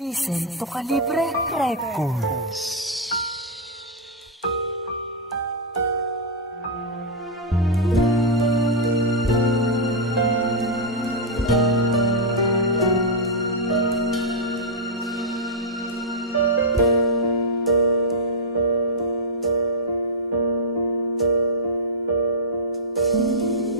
Listen to Calibre Records.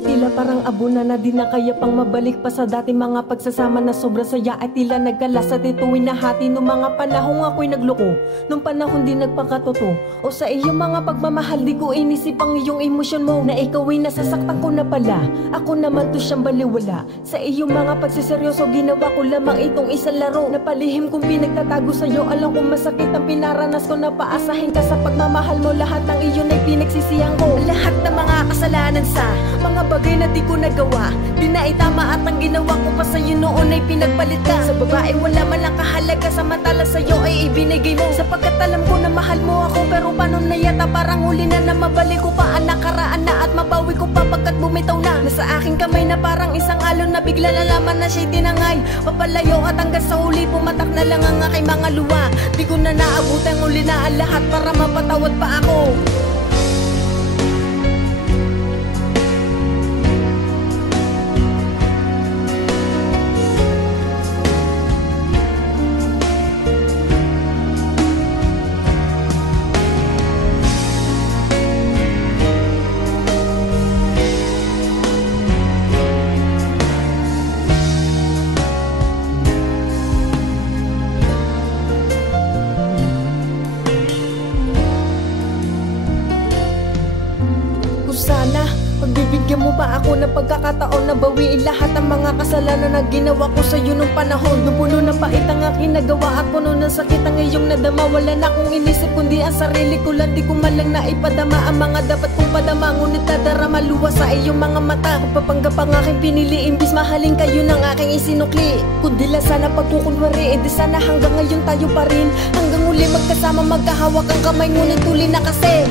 Tila parang abo na di na kaya pang mabalik pa sa dati mga pagsasama na sobra saya at tila nagkalas at ito'y nahati nung mga panahong ako'y nagloko. Nung panahon di nagpakatoto o sa iyong mga pagmamahal di ko inisip ang iyong emosyon mo na ikaw'y nasasaktan ko na pala. Ako naman to siyang baliwala. Sa iyong mga pagsiseryoso ginawa ko lamang itong isang laro na palihim kong pinagtatago sa'yo. Alam kong masakit ang pinaranas ko na paasahin ka sa pagmamahal mo. Lahat ng iyon ay pinagsisiyang ko. Lahat ng mga kasalanan sa mga bagay na di ko nagawa, di na itama at ang ginawa ko pa sa'yo noon ay pinagpalit ka. Sa babae wala man lang kahalaga, samantala sa'yo ay ibinigay mo. Sapagkat alam ko na mahal mo ako, pero paano na yata parang huli na na mabalik ko pa ang nakaraan na at mabawi ko pa pagkat bumitaw na. Nasa aking kamay na parang isang alon na bigla na laman na siya'y tinangay. Papalayo at hanggang sa huli pumatak na lang ang aking mga luha. Di ko na naabot ang huli na ang lahat para mapatawad pa ako. Sana pagbibigyan mo pa ako ng pagkakataon na bawiin lahat ng mga kasalanan na ginawa ko sa'yo nung panahon. Nung puno na pait ang aking nagawa at puno ng sakit ang iyong nadama. Wala na akong inisip kundi ang sarili ko lang. Di ko man lang naipadama ang mga dapat kong padama. Ngunit nadarama luwas sa iyong mga mata. Papanggap ang aking pinili imbis mahalin kayo ng aking isinukli. Kundi lang sana pagkukunwari, di sana hanggang ngayon tayo pa rin. Hanggang uli magkasama magkahawak ang kamay, ngunit tuli na kasi.